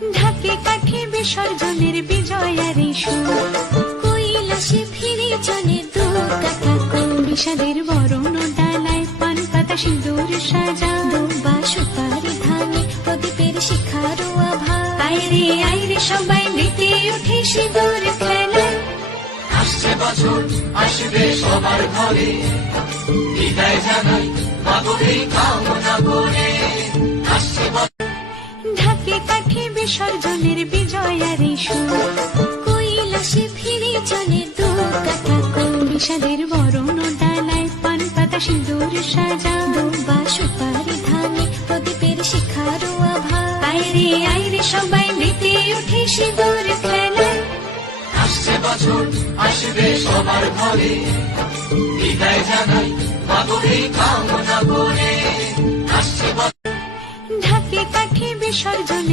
ঢাকে কাঠে বিসর্জনের বিজয়ার সুর, কৈলাসে ফিরে চলে দু কাকা কোল। বিষাদের বরণ ডালায় পান পাতা সিঁদুর সাজা, দুবা সুপারি ধানে প্রদীপের শিখার আভা। আইরে সবাই মেতে উঠে সিঁদুর খেলায়। আসছে বছর আসবে সবার ঘরে, বিদায় জানাই মাগরে কামনা করে। আসছে ঢাকে কাঠে বিসর্জনের বিজয়ার সুর, কৈলাসে ফিরে চলে দু কাকা কোল। বিষাদের বরণ ডালায় পান পাতা সিঁদুর সাজা, দুবা সুপারি ধানে প্রদীপের শিখার আভা। আইরে সবাই মেতে উঠে সিঁদুর খেলায়। আসছে বছর আসবে সবার ঘরে, বিদায় জানাই মাগরে কামনা করে। আসছে ঢাকে কাঠে বিসর্জনের